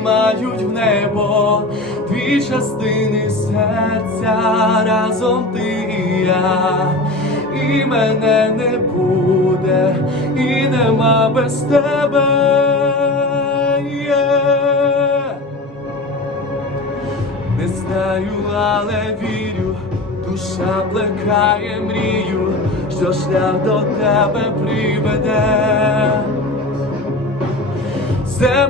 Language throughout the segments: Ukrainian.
підіймають в небо дві частини серця разом ти і я і мене не буде, і нема без тебе. Не знаю, але вірю, душа плекає мрію, що шлях до тебе приведе.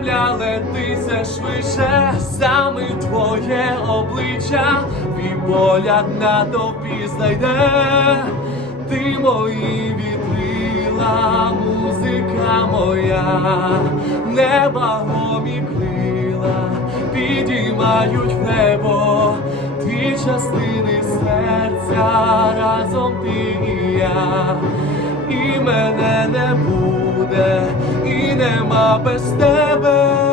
Земля летиться швидше, саме твоє обличчя, твій погляд на тобі знайде, ти мої вітрила, музика моя, небагомі крила підіймають в небо. Дві частини серця разом ти і я, і мене не буде, і нема без тебе.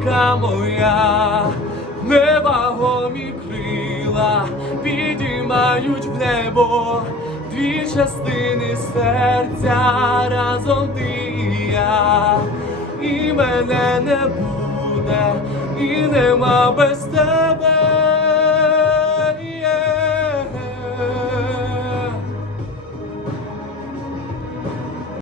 Музика моя, невагомі крила підіймають в небо дві частини серця разом ти і я, і мене не буде, і нема без.